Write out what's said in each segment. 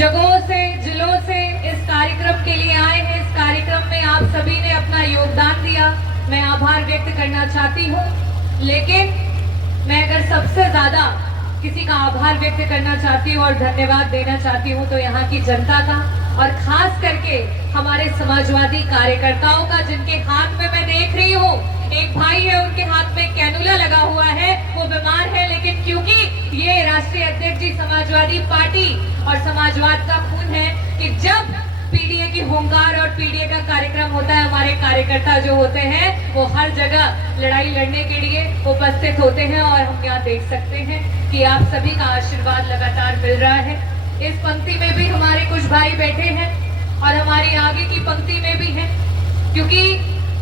जगहों से जिलों से इस कार्यक्रम के लिए आए हैं। इस कार्यक्रम में आप सभी ने अपना योगदान दिया, मैं आभार व्यक्त करना चाहती हूँ। लेकिन मैं अगर सबसे ज्यादा किसी का आभार व्यक्त करना चाहती हूँ और धन्यवाद देना चाहती हूँ तो यहाँ की जनता का, और खास करके हमारे समाजवादी कार्यकर्ताओं का, जिनके हाथ में मैं देख रही हूँ एक भाई है, उनके हाथ में कैनुला लगा हुआ है, वो बीमार है, लेकिन क्योंकि ये राष्ट्रीय अध्यक्ष जी समाजवादी पार्टी और समाजवाद का खून है कि जब पीडीए की होमगार्ड और पीडीए का कार्यक्रम होता है, हमारे कार्यकर्ता जो होते हैं वो हर जगह लड़ाई लड़ने के लिए उपस्थित होते हैं। और हम यहाँ देख सकते हैं कि आप सभी का आशीर्वाद लगातार मिल रहा है। इस पंक्ति में भी हमारे कुछ भाई बैठे हैं और हमारी आगे की पंक्ति में भी हैं, क्योंकि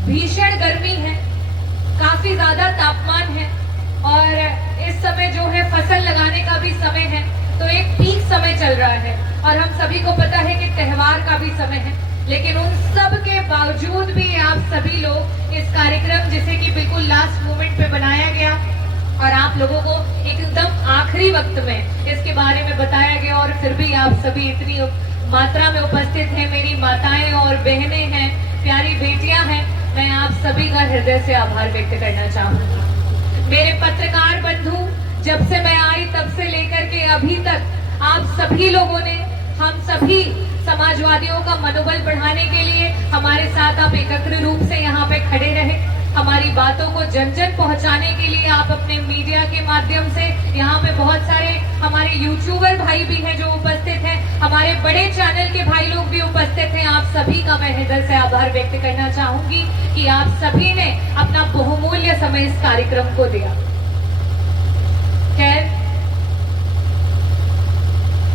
भीषण गर्मी है, काफी ज्यादा तापमान है और इस समय जो है फसल लगाने का भी समय है, तो एक पीक समय चल रहा है और हम सभी को पता है कि त्योहार का भी समय है। लेकिन उन सब के बावजूद भी आप सभी लोग इस कार्यक्रम, जिसे कि बिल्कुल लास्ट मोमेंट पे बनाया गया और आप लोगों को एकदम आखिरी वक्त में इसके बारे में बताया गया, और फिर भी आप सभी इतनी मात्रा में उपस्थित हैं, मेरी माताएं और बहनें हैं, प्यारी बेटियां हैं, मैं आप सभी का हृदय से आभार व्यक्त करना चाहूंगी। मेरे पत्रकार बंधु, जब से मैं आई तब से लेकर के अभी तक आप सभी लोगों ने, हम सभी समाजवादियों का मनोबल बढ़ाने के लिए हमारे साथ आप एकत्र रूप से यहाँ पे खड़े रहे। हमारी बातों को जन जन पहुंचाने के लिए आप अपने मीडिया के माध्यम से, यहाँ पे बहुत सारे हमारे यूट्यूबर भाई भी हैं जो उपस्थित हैं, हमारे बड़े चैनल के भाई लोग भी उपस्थित हैं। आप सभी का मैं हृदय से आभार व्यक्त करना चाहूंगी कि आप सभी ने अपना बहुमूल्य समय इस कार्यक्रम को दिया। खैर,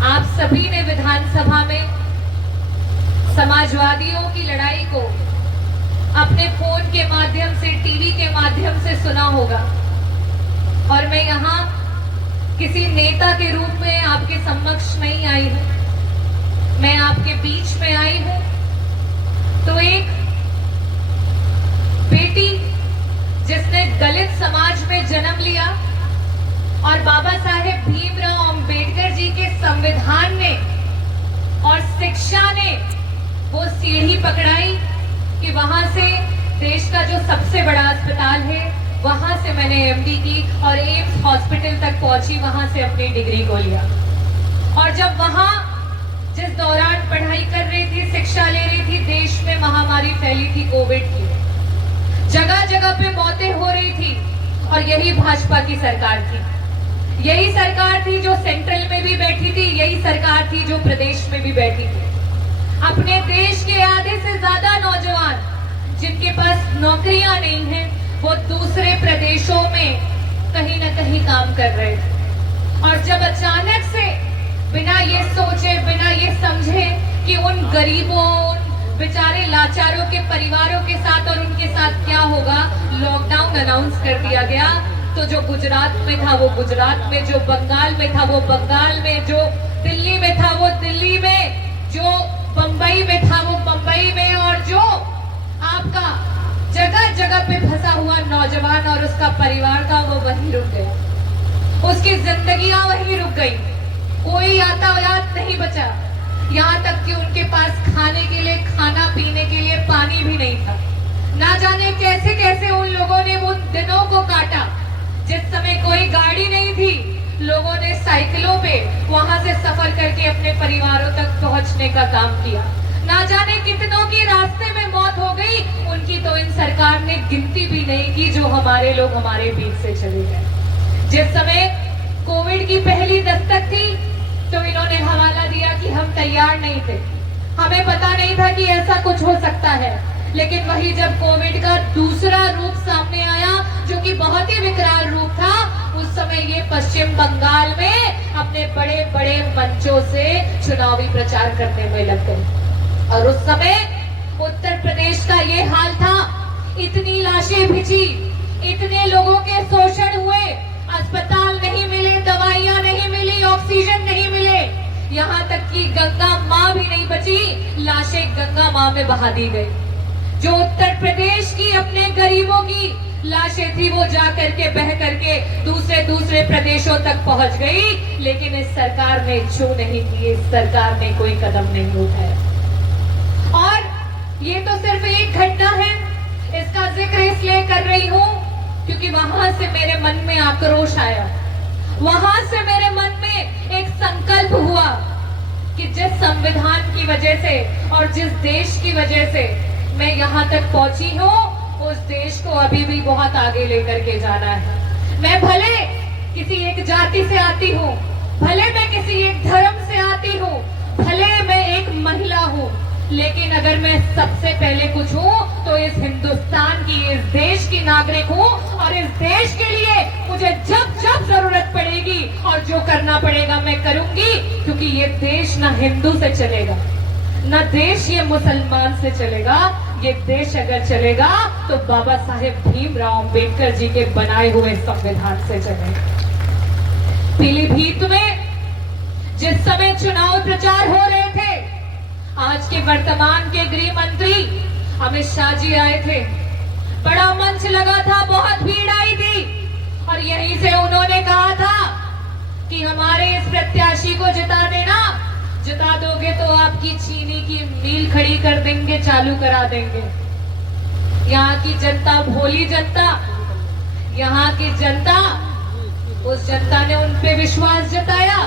आप सभी ने विधानसभा में समाजवादियों की लड़ाई को अपने फोन के माध्यम से, टीवी के माध्यम से सुना होगा, और मैं यहाँ किसी नेता के रूप में आपके समक्ष नहीं आई हूँ, मैं आपके बीच में आई हूँ। तो एक बेटी जिसने दलित समाज में जन्म लिया और बाबा साहेब भीमराव अंबेडकर जी के संविधान ने और शिक्षा ने वो सीढ़ी पकड़ाई कि वहां से देश का जो सबसे बड़ा अस्पताल है वहां से मैंने एमडी की और एम्स हॉस्पिटल तक पहुंची, वहां से अपनी डिग्री को लिया। और जब वहां जिस दौरान पढ़ाई कर रही थी, शिक्षा ले रही थी, देश में महामारी फैली थी कोविड की, जगह जगह पे मौतें हो रही थी, और यही भाजपा की सरकार थी। यही सरकार थी जो सेंट्रल में भी बैठी थी, यही सरकार थी जो प्रदेश में भी बैठी थी। अपने देश के आधे से ज्यादा नौजवान जिनके पास नौकरियां नहीं हैं, वो दूसरे प्रदेशों में कहीं न कहीं काम कर रहे थे। और जब अचानक से बिना ये सोचे, बिना ये समझे कि उन गरीबों, उन बेचारे लाचारों के परिवारों के साथ और उनके साथ क्या होगा, लॉकडाउन अनाउंस कर दिया गया, तो जो गुजरात में था वो गुजरात में, जो बंगाल में था वो बंगाल में, जो दिल्ली में था वो दिल्ली में, जो बंबई में था वो बंबई में, और जो आपका जगह जगह पे फंसा हुआ नौजवान और उसका परिवार था वो वहीं रुक गया, उसकी जिंदगियां वहीं रुक गई, कोई यातायात नहीं बचा, यहाँ तक कि उनके पास खाने के लिए, खाना पीने के लिए पानी भी नहीं था। ना जाने कैसे कैसे उन लोगों ने उन दिनों को काटा जिस समय कोई गाड़ी नहीं थी, लोगों ने साइकिलों पे वहां से सफर करके अपने परिवारों तक पहुंचने का काम किया। ना जाने कितनों की रास्ते में मौत हो गई, उनकी तो इन सरकार ने गिनती भी नहीं की, जो हमारे लोग हमारे बीच से चले गए। जिस समय कोविड की पहली दस्तक थी तो इन्होंने हवाला दिया कि हम तैयार नहीं थे, हमें पता नहीं था कि ऐसा कुछ हो सकता है। लेकिन वही जब कोविड का दूसरा रूप सामने आया, जो कि बहुत ही विकराल रूप था, उस समय ये पश्चिम बंगाल में अपने बड़े बड़े मंचों से चुनावी प्रचार करने में लग गए। और उस समय उत्तर प्रदेश का ये हाल था, इतनी लाशें भिजी, इतने लोगों के शोषण हुए, अस्पताल नहीं मिले, दवाइयां नहीं मिली, ऑक्सीजन नहीं मिले, यहाँ तक कि गंगा माँ भी नहीं बची, लाशें गंगा माँ में बहा दी गई। जो उत्तर प्रदेश की अपने गरीबों की लाशें थी वो जा करके बह करके दूसरे प्रदेशों तक पहुंच गई, लेकिन इस सरकार ने छू नहीं की, इस सरकार ने कोई कदम नहीं उठाया। और ये तो सिर्फ एक घटना है, इसका जिक्र इसलिए कर रही हूं क्योंकि वहां से मेरे मन में आक्रोश आया, वहां से मेरे मन में एक संकल्प हुआ कि जिस संविधान की वजह से और जिस देश की वजह से मैं यहां तक पहुंची हूं, उस देश को अभी भी बहुत आगे लेकर के जाना है। मैं भले किसी एक जाति से आती हूं, भले मैं किसी एक धर्म से आती हूं, भले मैं एक महिला हूं, लेकिन अगर मैं सबसे पहले कुछ हूं तो इस हिंदुस्तान की, इस देश की नागरिक हूं, और इस देश के लिए मुझे जब जब जरूरत पड़ेगी और जो करना पड़ेगा मैं करूंगी, क्योंकि ये देश ना हिंदू से चलेगा, ना देश ये मुसलमान से चलेगा, ये देश अगर चलेगा तो बाबा साहेब भीमराव अंबेडकर जी के बनाए हुए संविधान से चलेगा। पीलीभीत में जिस समय चुनाव प्रचार हो रहे थे, आज के वर्तमान के गृह मंत्री अमित शाह जी आए थे, बड़ा मंच लगा था, बहुत भीड़ आई थी, और यहीं से उन्होंने कहा था कि हमारे इस प्रत्याशी को जिता देना, जिता दोगे तो आपकी चीनी की मिल खड़ी कर देंगे, चालू करा देंगे। यहाँ की जनता भोली जनता, यहाँ की जनता, उस जनता ने उन पे विश्वास जताया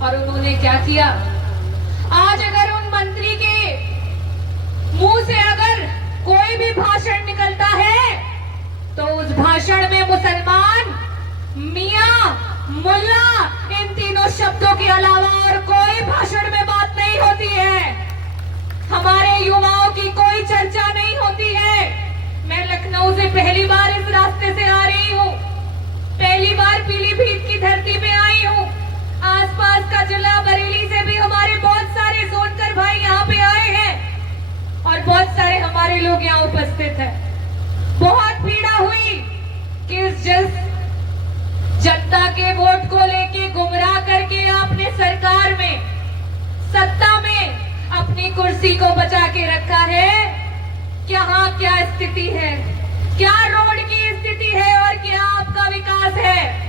और उन्होंने क्या किया, आज अगर उन मंत्री के मुंह से अगर कोई भी भाषण निकलता है तो उस भाषण में मुसलमान, मियां, मुल्ला, इन तीनों शब्दों के अलावा और कोई भाषण में बात नहीं होती है। हमारे युवाओं की कोई चर्चा नहीं होती है। मैं लखनऊ से पहली बार इस रास्ते से आ रही हूँ, पहली बार पीलीभीत की धरती पे आई हूँ। आसपास का जिला बरेली से भी हमारे बहुत सारे सोनकर भाई यहाँ पे आए हैं और बहुत सारे हमारे लोग यहाँ उपस्थित हैं। बहुत पीड़ा हुई कि जिस जनता के वोट को लेके गुमराह करके आपने सरकार में, सत्ता में अपनी कुर्सी को बचा के रखा है, यहाँ क्या स्थिति है, क्या रोड की स्थिति है और क्या आपका विकास है।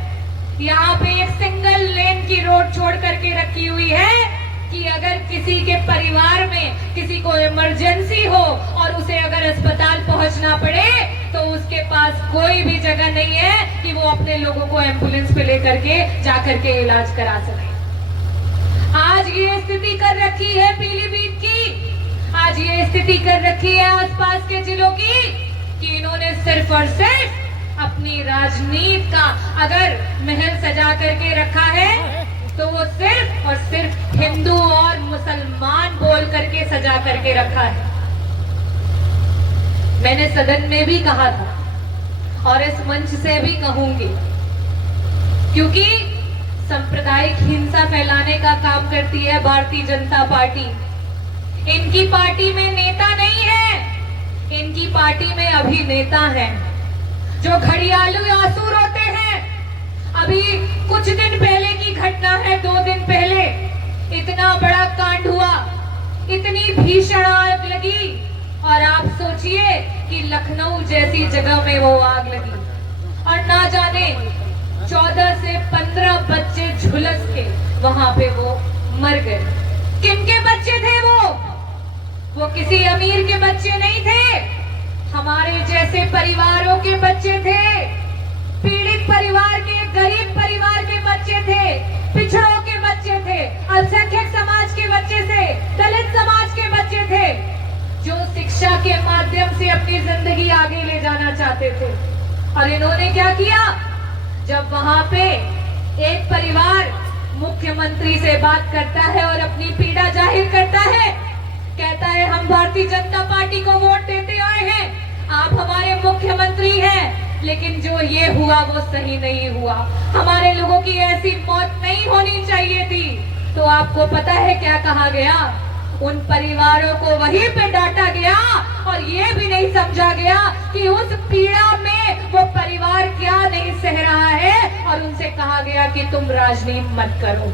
यहाँ पे एक सिंगल लेन की रोड छोड़ करके रखी हुई है कि अगर किसी के परिवार में किसी को इमरजेंसी हो और उसे अगर अस्पताल पहुंचना पड़े तो उसके पास कोई भी जगह नहीं है कि वो अपने लोगों को एम्बुलेंस पे लेकर के जाकर के इलाज करा सके। आज ये स्थिति कर रखी है पीलीभीत की, आज ये स्थिति कर रखी है आसपास के जिलों की कि इन्होंने सिर्फ और सिर्फ अपनी राजनीति का अगर महल सजा करके रखा है तो वो सिर्फ और सिर्फ हिंदू और मुसलमान बोल करके सजा करके रखा है। मैंने सदन में भी कहा था और इस मंच से भी कहूंगी, क्योंकि सांप्रदायिक हिंसा फैलाने का काम करती है भारतीय जनता पार्टी। इनकी पार्टी में नेता नहीं है, इनकी पार्टी में अभिनेता हैं जो घड़ियालू आंसू रोते हैं। अभी कुछ दिन पहले की घटना है, 2 दिन पहले इतना बड़ा कांड हुआ, इतनी भीषण आग लगी और आप सोचिए कि लखनऊ जैसी जगह में वो आग लगी और ना जाने 14 से 15 बच्चे झुलस के वहां पे वो मर गए। किनके बच्चे थे वो किसी अमीर के बच्चे नहीं थे, हमारे जैसे परिवारों के बच्चे थे, पीड़ित परिवार के, गरीब परिवार के बच्चे थे, पिछड़ों के बच्चे थे, अल्पसंख्यक समाज के बच्चे थे, दलित समाज के बच्चे थे, जो शिक्षा के माध्यम से अपनी जिंदगी आगे ले जाना चाहते थे। और इन्होंने क्या किया, जब वहां पे एक परिवार मुख्यमंत्री से बात करता है और अपनी पीड़ा जाहिर करता है, कहता है हम भारतीय जनता पार्टी को वोट देते आए हैं, आप हमारे मुख्यमंत्री हैं, लेकिन जो ये हुआ वो सही नहीं हुआ, हमारे लोगों की ऐसी मौत नहीं होनी चाहिए थी। तो आपको पता है क्या कहा गया, उन परिवारों को वहीं पे डांटा गया और ये भी नहीं समझा गया कि उस पीड़ा में वो परिवार क्या नहीं सह रहा है, और उनसे कहा गया कि तुम राजनीति मत करो।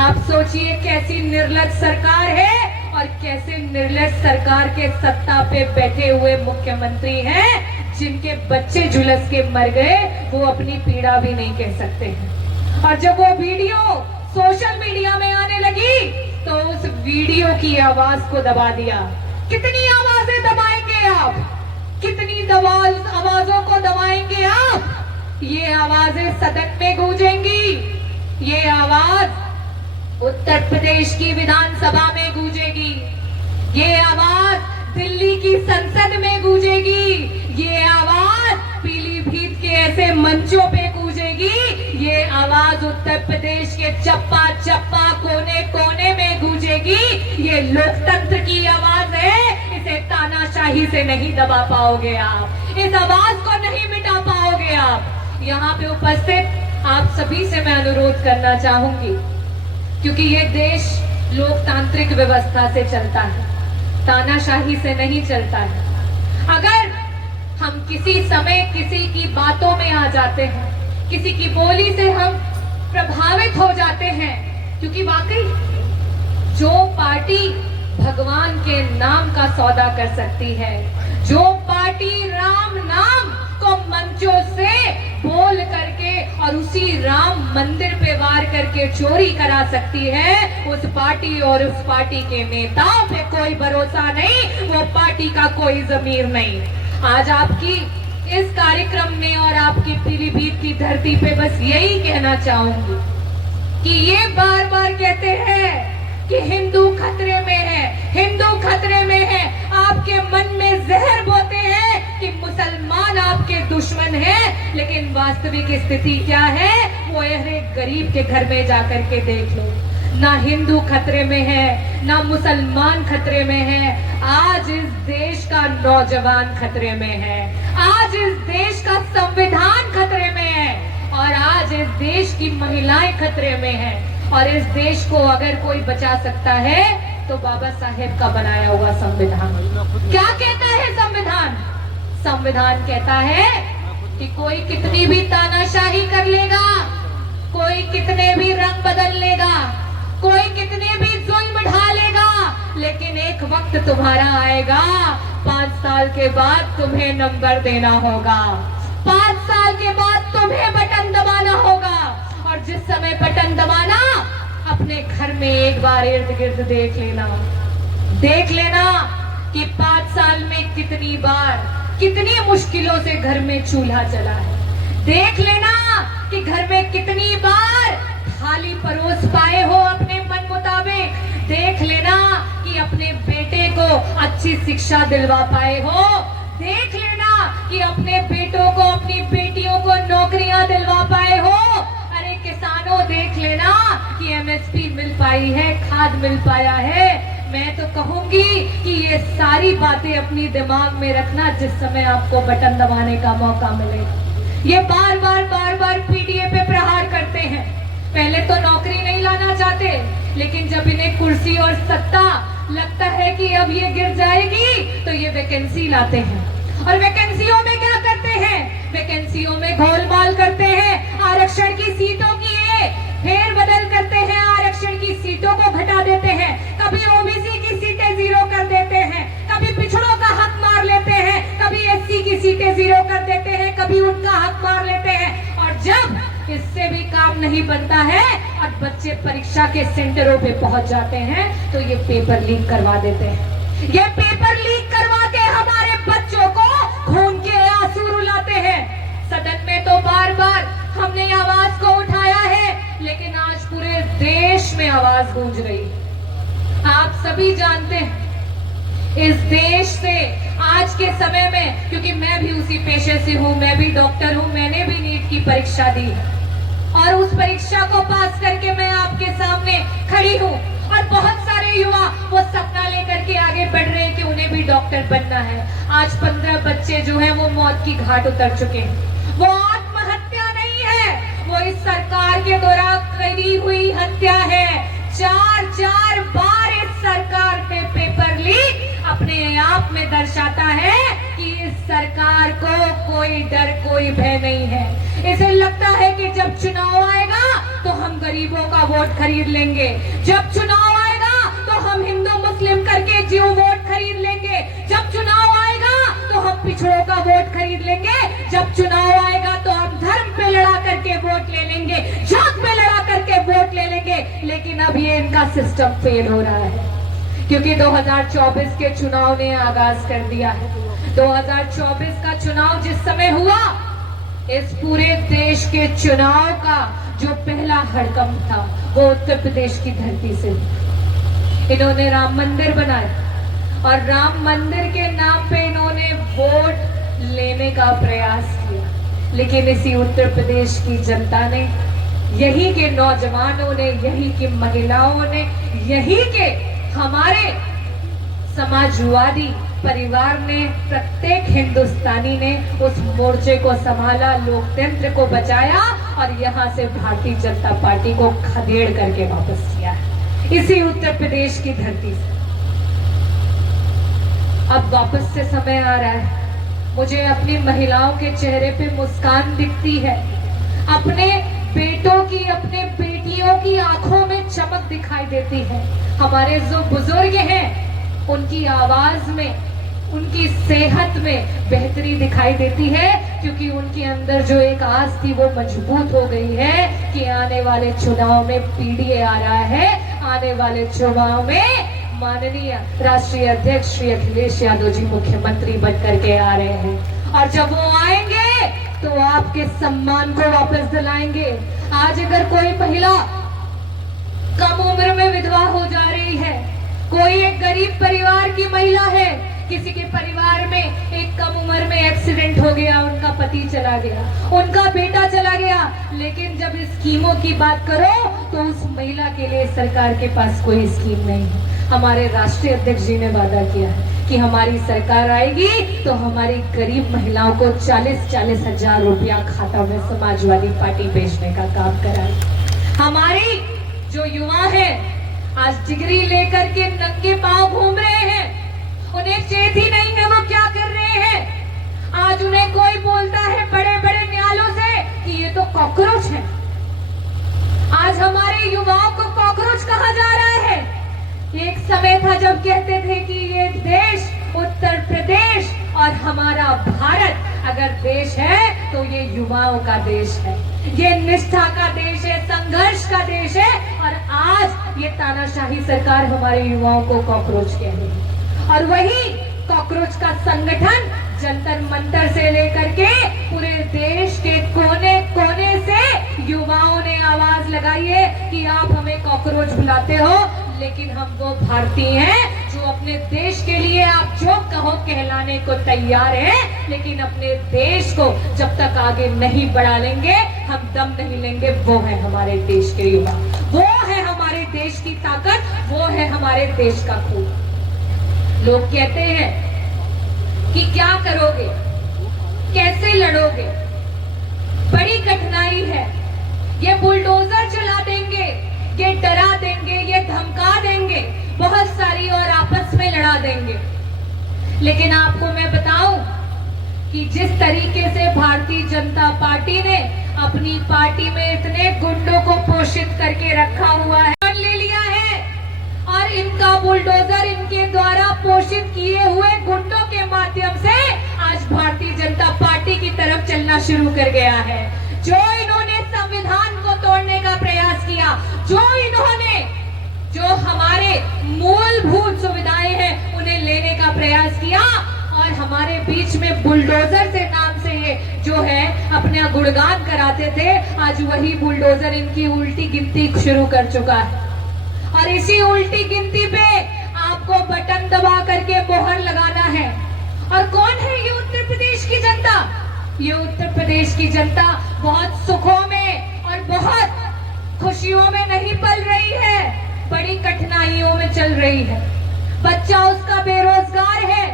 आप सोचिए कैसी निर्लज सरकार है और कैसे निर्लज सरकार के सत्ता पे बैठे हुए मुख्यमंत्री हैं, जिनके बच्चे झुलस के मर गए वो अपनी पीड़ा भी नहीं कह सकते हैं। और जब वो वीडियो सोशल मीडिया में आने लगी तो उस वीडियो की आवाज को दबा दिया। कितनी आवाजें दबाएंगे आप, कितनी आवाजों को दबाएंगे आप? ये आवाजें सदन में गूंजेंगी, ये आवाज उत्तर प्रदेश की विधानसभा में गूंजेगी, ये आवाज दिल्ली की संसद में गूंजेगी, ये आवाज पीलीभीत के ऐसे मंचों पे गूंजेगी, ये आवाज उत्तर प्रदेश के चप्पा चप्पा कोने कोने में गूंजेगी। ये लोकतंत्र की आवाज है, इसे तानाशाही से नहीं दबा पाओगे आप, इस आवाज को नहीं मिटा पाओगे आप। यहाँ पे उपस्थित आप सभी से मैं अनुरोध करना चाहूंगी, क्योंकि ये देश लोकतांत्रिक व्यवस्था से चलता है, तानाशाही से नहीं चलता है। अगर हम किसी समय किसी की बातों में आ जाते हैं, किसी की बोली से हम प्रभावित हो जाते हैं, क्योंकि वाकई जो पार्टी भगवान के नाम का सौदा कर सकती है, जो पार्टी राम नाम को मंचों से बोल करके और उसी राम मंदिर पे वार करके चोरी करा सकती है, उस पार्टी और उस पार्टी के नेताओं पे कोई भरोसा नहीं, वो पार्टी का कोई जमीर नहीं। आज आपकी इस कार्यक्रम में और आपकी पीलीभीत की धरती पे बस यही कहना चाहूंगी कि ये बार बार कहते हैं कि हिंदू खतरे में है, हिंदू खतरे में है, आपके मन में जहर बोते हैं कि मुसलमान आपके दुश्मन हैं, लेकिन वास्तविक स्थिति क्या है वो हर एक गरीब के घर में जाकर के देख लो। ना हिंदू खतरे में है, ना मुसलमान खतरे में है, आज इस देश का नौजवान खतरे में है, आज इस देश का संविधान खतरे में है, और आज इस देश की महिलाएं खतरे में है। और इस देश को अगर कोई बचा सकता है तो बाबा साहेब का बनाया हुआ संविधान। क्या कहता है संविधान? संविधान कहता है कि कोई कितनी भी तानाशाही कर लेगा, कोई कितने भी रंग बदल लेगा, कोई कितने भी जुल्म ढा लेगा, लेकिन एक वक्त तुम्हारा आएगा, 5 साल के बाद तुम्हें नंबर देना होगा, 5 साल के बाद तुम्हें बटन दबाना होगा। और जिस समय बटन दबाना, अपने घर में एक बार इर्द गिर्द देख लेना, देख लेना कि 5 साल में कितनी बार कितनी मुश्किलों से घर में चूल्हा जला है, देख लेना कि घर में कितनी बार थाली परोस पाए हो अपने मन मुताबिक, देख लेना कि अपने बेटे को अच्छी शिक्षा दिलवा पाए हो, देख लेना कि अपने बेटों को अपनी बेटियों को नौकरियां दिलवा पाए हो। अरे किसानों, देख लेना कि एमएसपी मिल पाई है, खाद मिल पाया है। मैं तो कहूंगी कि ये सारी बातें अपनी दिमाग में रखना जिस समय आपको बटन दबाने का मौका मिलेगा। ये बार बार पीडीए पे प्रहार करते हैं। पहले तो नौकरी नहीं लाना चाहते, लेकिन जब इन्हें कुर्सी और सत्ता लगता है कि अब ये गिर जाएगी तो ये वैकेंसी लाते हैं। और वैकेंसियों में क्या करते हैं? वैकेंसियों में घोलमाल करते हैं, आरक्षण की सीटों की फेर बदल करते हैं, आरक्षण की सीटों को घटा देते हैं, कभी ओबीसी की सीटें 0 कर देते हैं, कभी पिछड़ों का हक मार लेते हैं, कभी एससी की सीटें 0 कर देते हैं, कभी उनका हक मार लेते हैं। और जब इससे भी काम नहीं बनता है और बच्चे परीक्षा के सेंटरों पे पहुंच जाते हैं तो ये पेपर लीक करवा देते हैं। ये पेपर लीक करवा के हमारे बच्चों को खून के आंसू रुलाते हैं। सदन में तो बार बार हमने आवाज को उठाया है, लेकिन आज पूरे देश में आवाज गूंज रही है। आप सभी जानते हैं इस देश से आज के समय में, क्योंकि मैं भी उसी पेशे से हूं, मैं भी डॉक्टर हूं, मैंने भी नीट की परीक्षा दी है और उस परीक्षा को पास करके मैं आपके सामने खड़ी हूं। और बहुत सारे युवा वो सपना लेकर के आगे बढ़ रहे हैं कि उन्हें भी डॉक्टर बनना है। आज 15 बच्चे जो हैं वो मौत की घाट उतर चुके हैं। वो आत्महत्या नहीं है, वो इस सरकार के द्वारा करी हुई हत्या है। 4 बार इस सरकार पे पेपर लीक अपने आप में दर्शाता है कि इस सरकार को कोई डर कोई भय नहीं है। इसे लगता है कि जब चुनाव आएगा तो हम गरीबों का वोट खरीद लेंगे, जब चुनाव आएगा तो हम हिंदू मुस्लिम करके जीव वोट खरीद लेंगे, जब चुनाव आएगा तो हम पिछड़ों का वोट खरीद खरीद लेंगे, जब चुनाव आएगा तो हम धर्म पे लड़ा करके वोट ले लेंगे, जात पे लड़ा करके वोट ले लेंगे। लेकिन अब ये इनका सिस्टम फेल हो रहा है, क्योंकि 2024 के चुनाव ने आगाज कर दिया है। 2024 का चुनाव जिस समय हुआ, इस पूरे देश के चुनाव का जो पहला हड़कंप था वो उत्तर प्रदेश की धरती से। इन्होंने राम मंदिर बनाया और राम मंदिर के नाम पे इन्होंने वोट लेने का प्रयास किया, लेकिन इसी उत्तर प्रदेश की जनता ने, यही के नौजवानों ने, यही की महिलाओं ने, यही के हमारे समाजवादी परिवार ने, प्रत्येक हिंदुस्तानी ने उस मोर्चे को संभाला, लोकतंत्र को बचाया और यहाँ से भारतीय जनता पार्टी को खदेड़ करके वापस किया है, इसी उत्तर प्रदेश की धरती से। अब वापस से समय आ रहा है, मुझे अपनी महिलाओं के चेहरे पे मुस्कान दिखती है, अपने बेटों की, अपने बेटियों की आंखों में चमक दिखाई देती है। हमारे जो बुजुर्ग हैं उनकी आवाज में, उनकी सेहत में बेहतरी दिखाई देती है, क्योंकि उनके अंदर जो एक आस थी वो मजबूत हो गई है कि आने वाले चुनाव में पीडीए आ रहा है, आने वाले चुनाव में माननीय राष्ट्रीय अध्यक्ष श्री अखिलेश यादव जी मुख्यमंत्री बन करके आ रहे हैं। और जब वो आएंगे तो आपके सम्मान को वापस दिलाएंगे। आज अगर कोई महिला कम उम्र में विधवा हो जा रही है, कोई एक गरीब परिवार की महिला है, किसी के परिवार में एक कम उम्र में एक्सीडेंट हो गया, उनका पति चला गया, उनका बेटा चला गया, लेकिन जब स्कीमों की बात करो तो उस महिला के लिए सरकार के पास कोई स्कीम नहीं है। हमारे राष्ट्रीय अध्यक्ष जी ने वादा किया है कि हमारी सरकार आएगी तो हमारी गरीब महिलाओं को 40-40 हजार रुपया खाता में समाजवादी पार्टी भेजने का काम कराएगी। हमारी जो युवा है आज डिग्री लेकर के नंगे पांव घूम रहे हैं, उन्हें चेत ही नहीं है वो क्या कर रहे हैं। आज उन्हें कोई बोलता है बड़े बड़े न्यायालों से कि ये तो कॉकरोच है। आज हमारे युवाओं को कॉकरोच कहा जा रहा है। एक समय था जब कहते थे कि ये देश उत्तर प्रदेश और हमारा भारत अगर देश है तो ये युवाओं का देश है, ये निष्ठा का देश है, संघर्ष का देश है। और आज ये तानाशाही सरकार हमारे युवाओं को कॉकरोच कह रही है। और वही कॉकरोच का संगठन जंतर मंतर से लेकर के पूरे देश के कोने कोने से युवाओं ने आवाज लगाई है कि आप हमें कॉकरोच बुलाते हो, लेकिन हम वो भारतीय हैं जो अपने देश के लिए आप जो कहो कहलाने को तैयार हैं, लेकिन अपने देश को जब तक आगे नहीं बढ़ा लेंगे हम दम नहीं लेंगे। वो है हमारे देश के युवा, वो है हमारे देश की ताकत, वो है हमारे देश का खून। लोग कहते हैं कि क्या करोगे, कैसे लड़ोगे, बड़ी कठिनाई है, ये बुलडोजर चला देंगे, ये डरा देंगे, ये धमका देंगे, बहुत सारी और आपस में लड़ा देंगे। लेकिन आपको मैं बताऊं कि जिस तरीके से भारतीय जनता पार्टी ने अपनी पार्टी में इतने गुंडों को पोषित करके रखा हुआ है, ले लिया है, और इनका बुलडोजर इनके द्वारा पोषित किए हुए गुंडों के माध्यम से आज भारतीय जनता पार्टी की तरफ चलना शुरू कर गया है। जो इन्होंने संविधान को तोड़ने का प्रयास किया, जो हमारे मूलभूत सुविधाएं हैं उन्हें लेने का प्रयास किया, और हमारे बीच में बुलडोजर से नाम से ये जो है अपना गुणगान कराते थे, आज वही बुलडोजर इनकी उल्टी गिनती शुरू कर चुका है। और इसी उल्टी गिनती पे आपको बटन दबा करके मोहर लगाना है। और कौन है ये उत्तर प्रदेश की जनता? ये उत्तर प्रदेश की जनता बहुत सुखों में और बहुत खुशियों में नहीं पल रही है, बड़ी कठिनाइयों में चल रही है। बच्चा उसका बेरोजगार है,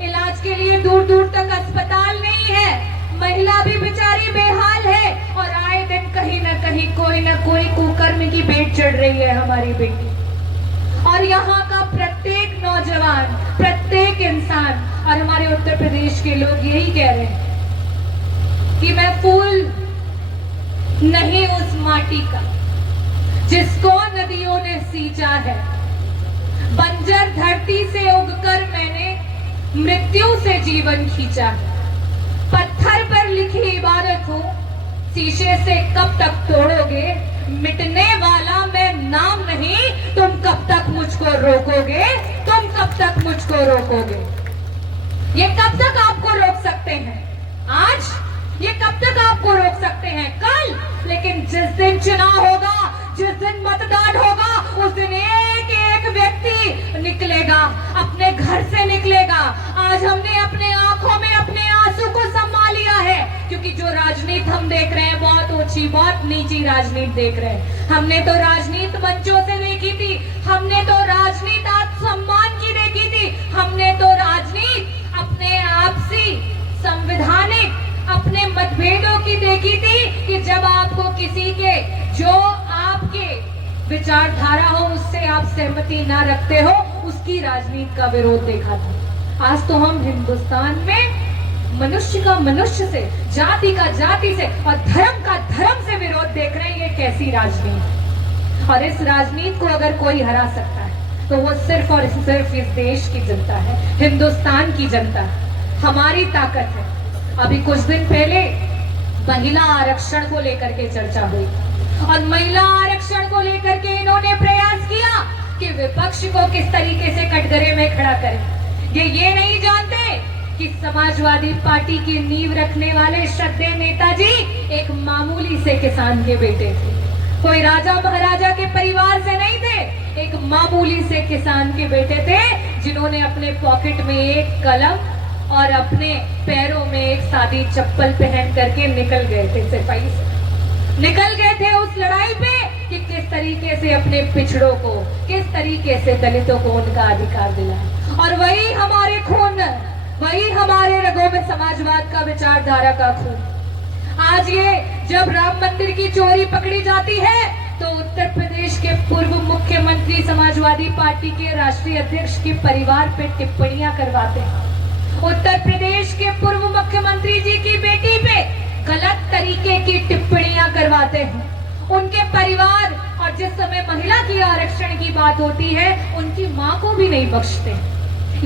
इलाज के लिए दूर दूर तक अस्पताल नहीं है, महिला भी बेचारी बेहाल है, और आए दिन कहीं न कहीं कोई न कोई कुकर्म की भेंट चढ़ रही है हमारी बेटी। और यहाँ का प्रत्येक नौजवान, प्रत्येक इंसान और हमारे उत्तर प्रदेश के लोग यही कह रहे हैं कि मैं फूल नहीं उस माटी का जिसको नदियों ने सींचा है, बंजर धरती से उगकर मैंने मृत्यु से जीवन खींचा है। पर लिखी इबारत हूँ, शीशे से कब तक तोड़ोगे, मिटने वाला मैं नाम नहीं, तुम कब तक मुझको रोकोगे, तुम कब तक मुझको रोकोगे। ये कब तक आपको रोक सकते हैं? आज? ये कब तक आपको रोक सकते हैं? कल? लेकिन जिस दिन चुनाव होगा, जिस दिन मतदान होगा, उस दिन एक एक व्यक्ति निकलेगा, अपने घर से निकलेगा। आज हमने अपने आंखों में अपने आंसू को संभाल लिया है, क्योंकि जो राजनीति हम देख रहे हैं बहुत ऊंची, बहुत नीची राजनीति देख रहे हैं। हमने तो राजनीति मंचों से देखी थी, हमने तो राजनीति आत्मसम्मान की देखी थी, हमने तो राजनीति अपने आपसी संवैधानिक अपने मतभेदों की देखी थी, कि जब आपको किसी के जो आपके विचारधारा हो उससे आप सहमति ना रखते हो, उसकी राजनीति का विरोध देखा था। आज तो हम हिंदुस्तान में मनुष्य का मनुष्य से, जाति का जाति से और धर्म का धर्म से विरोध देख रहे हैं। ये कैसी राजनीति? और इस राजनीति को अगर कोई हरा सकता है तो वो सिर्फ और सिर्फ इस देश की जनता है, हिंदुस्तान की जनता है, हमारी ताकत है। अभी कुछ दिन पहले महिला आरक्षण को लेकर के चर्चा हुई और महिला आरक्षण को लेकर के इन्होंने प्रयास किया कि विपक्ष को किस तरीके से कटघरे में खड़ा करें। ये नहीं जानते कि समाजवादी पार्टी की नींव रखने वाले श्रद्धेय नेताजी एक मामूली से किसान के बेटे थे, कोई राजा महाराजा के परिवार से नहीं थे, एक मामूली से किसान के बेटे थे, जिन्होंने अपने पॉकेट में एक कलम और अपने पैरों में एक सादी चप्पल पहन करके निकल गए थे, सिपाही से निकल गए थे उस लड़ाई पे कि किस तरीके से अपने पिछड़ों को, किस तरीके से दलितों को उनका अधिकार दिलाए। और वही हमारे खून, वही हमारे रगों में समाजवाद का विचारधारा का खून। आज ये जब राम मंदिर की चोरी पकड़ी जाती है तो उत्तर प्रदेश के पूर्व मुख्यमंत्री समाजवादी पार्टी के राष्ट्रीय अध्यक्ष के परिवार पे टिप्पणियां करवाते हैं। उत्तर प्रदेश के पूर्व मुख्यमंत्री जी की बेटी पे गलत तरीके की टिप्पणियां करवाते हैं। उनके परिवार और जिस समय महिला की आरक्षण की बात होती है, उनकी मां को भी नहीं बख्शते।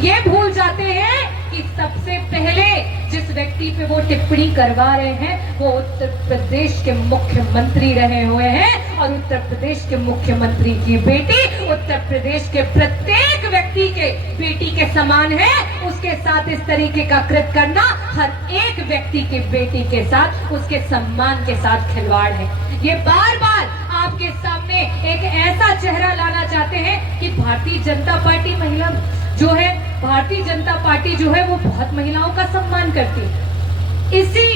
ये भूल जाते हैं कि सबसे पहले जिस व्यक्ति पे वो टिप्पणी करवा रहे हैं वो उत्तर प्रदेश के मुख्यमंत्री रहे हुए हैं, और उत्तर प्रदेश के मुख्यमंत्री की बेटी उत्तर प्रदेश के प्रत्येक व्यक्ति के बेटी के समान है। उसके साथ इस तरीके का कृत्य करना हर एक व्यक्ति की बेटी के साथ, उसके सम्मान के साथ खिलवाड़ है। ये बार बार आपके सामने एक ऐसा चेहरा लाना चाहते हैं कि भारतीय जनता पार्टी महिला जो है, भारतीय जनता पार्टी जो है वो बहुत महिलाओं का सम्मान करती है। इसी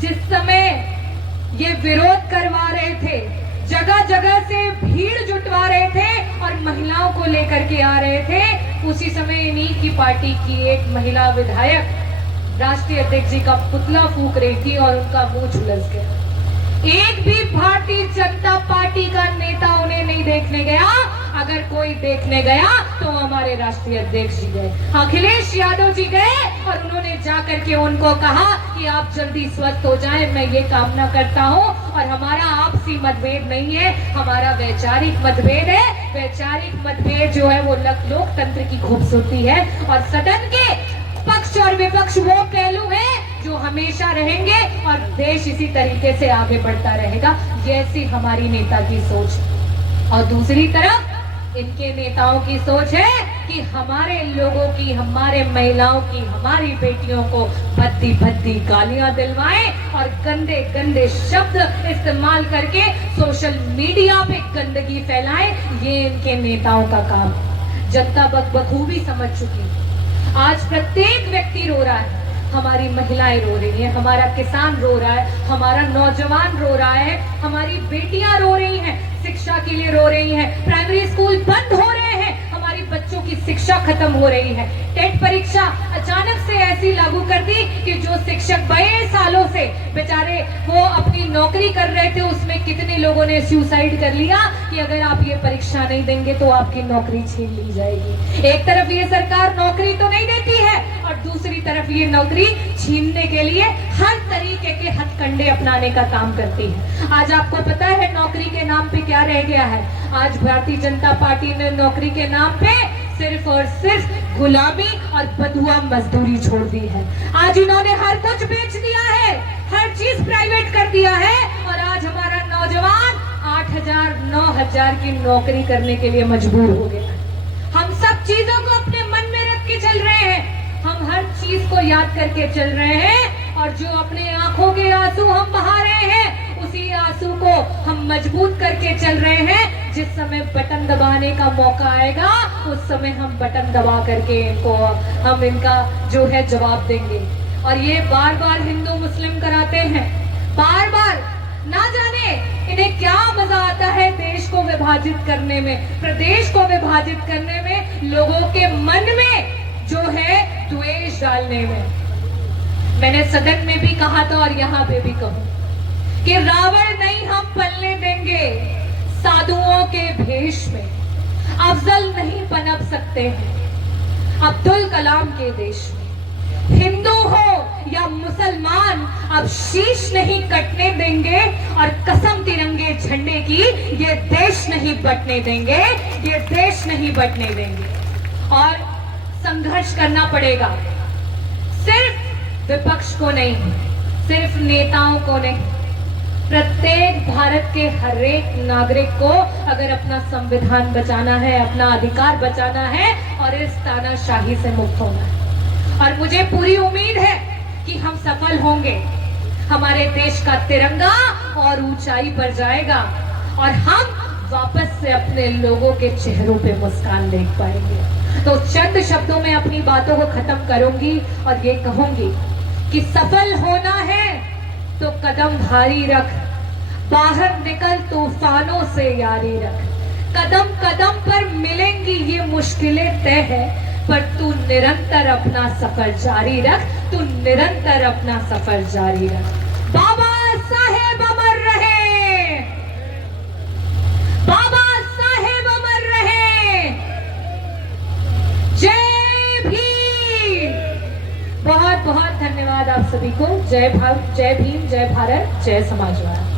जिस समय ये विरोध करवा रहे थे, जगह जगह से भीड़ जुटवा रहे थे और महिलाओं को लेकर के आ रहे थे, उसी समय इन्हीं की पार्टी की एक महिला विधायक राष्ट्रीय अध्यक्ष जी का पुतला फूंक रही थी और उनका मुंह झुलस गया। एक भी भारतीय जनता पार्टी का नेता उन्हें नहीं देखने गया। अगर कोई देखने गया तो हमारे राष्ट्रीय अध्यक्ष जी गए, अखिलेश यादव जी गए और उन्होंने जाकर के उनको कहा कि आप जल्दी स्वस्थ हो जाएं, मैं ये कामना करता हूं। और हमारा आपसी मतभेद नहीं है, हमारा वैचारिक मतभेद है। वैचारिक मतभेद जो है वो लोकतंत्र की खूबसूरती है, और सदन के पक्ष और विपक्ष वो पहलू है जो हमेशा रहेंगे और देश इसी तरीके से आगे बढ़ता रहेगा। ये ऐसी हमारी नेता की सोच। और दूसरी तरफ इनके नेताओं की सोच है कि हमारे लोगों की, हमारे महिलाओं की, हमारी बेटियों को भद्दी भद्दी गालियां दिलवाएं और गंदे गंदे शब्द इस्तेमाल करके सोशल मीडिया पे गंदगी फैलाएं। ये इनके नेताओं का काम है। जनता बखूबी समझ चुकी है। आज प्रत्येक व्यक्ति रो रहा है, हमारी महिलाएं रो रही हैं, हमारा किसान रो रहा है, हमारा नौजवान रो रहा है, हमारी बेटियां रो रही हैं, शिक्षा के लिए रो रही हैं, प्राइमरी स्कूल बंद हो रहे हैं, हमारी बच्चों की शिक्षा खत्म हो रही है। टेट परीक्षा अचानक से ऐसी लागू कर दी कि जो शिक्षक बड़े सालों से बेचारे वो अपनी नौकरी कर रहे थे, उसमें कितने लोगों ने सुसाइड कर लिया कि अगर आप ये परीक्षा नहीं देंगे तो आपकी नौकरी छीन ली जाएगी। एक तरफ ये सरकार नौकरी तो नहीं देती है और दूसरी तरफ ये नौकरी छीनने के लिए हर तरीके के हथकंडे अपनाने का काम करती है। आज आपको पता है नौकरी के नाम पे क्या रह गया है? आज भारतीय जनता पार्टी ने नौकरी के नाम पे सिर्फ और सिर्फ गुलामी और बदुआ मजदूरी छोड़ दी है। आज इन्होंने हर कुछ बेच दिया है, हर चीज प्राइवेट कर दिया है और आज हमारा नौजवान 8,000 9,000 की नौकरी करने के लिए मजबूर हो गया। हम सब चीजों को अपने मन में रख के चल रहे हैं, हम हर चीज को याद करके चल रहे हैं और जो अपने आंखों के आंसू हम बहा रहे हैं उसी आंसू को हम मजबूत करके चल रहे हैं। जिस समय बटन दबाने का मौका आएगा उस समय हम बटन दबा करके हम इनका जो है जवाब देंगे। और ये बार बार हिंदू मुस्लिम कराते हैं, बार बार, ना जाने इन्हें क्या मजा आता है देश को विभाजित करने में, प्रदेश को विभाजित करने में, लोगों के मन में जो है द्वेष डालने में। मैंने सदन में भी कहा था और यहाँ पे भी कहूं कि रावण नहीं हम पलने देंगे साधुओं के भेष में, अफजल नहीं पनप सकते हैं अब्दुल कलाम के देश में। हिंदू हो या मुसलमान अब शीश नहीं कटने देंगे और कसम तिरंगे झंडे की ये देश नहीं बटने देंगे, ये देश नहीं बटने देंगे। और संघर्ष करना पड़ेगा, सिर्फ विपक्ष को नहीं, सिर्फ नेताओं को नहीं, प्रत्येक भारत के हर एक नागरिक को अगर अपना संविधान बचाना है, अपना अधिकार बचाना है और इस तानाशाही से मुक्त होना है। और मुझे पूरी उम्मीद है कि हम सफल होंगे, हमारे देश का तिरंगा और ऊंचाई पर जाएगा और हम वापस से अपने लोगों के चेहरों पे मुस्कान देख पाएंगे। तो चंद शब्दों में अपनी बातों को खत्म करूंगी और ये कहूंगी कि सफल होना है तो कदम भारी रख, बाहर निकल तूफानों से यारी रख। कदम कदम पर मिलेंगी ये मुश्किलें तय है, पर तू निरंतर अपना सफर जारी रख, तू निरंतर अपना सफर जारी रख। बाबा साहेब अमर रहे, बाबा साहेब अमर रहे, जय भीम। बहुत बहुत धन्यवाद आप सभी को। जय भीम, जय भारत, जय समाजवाद।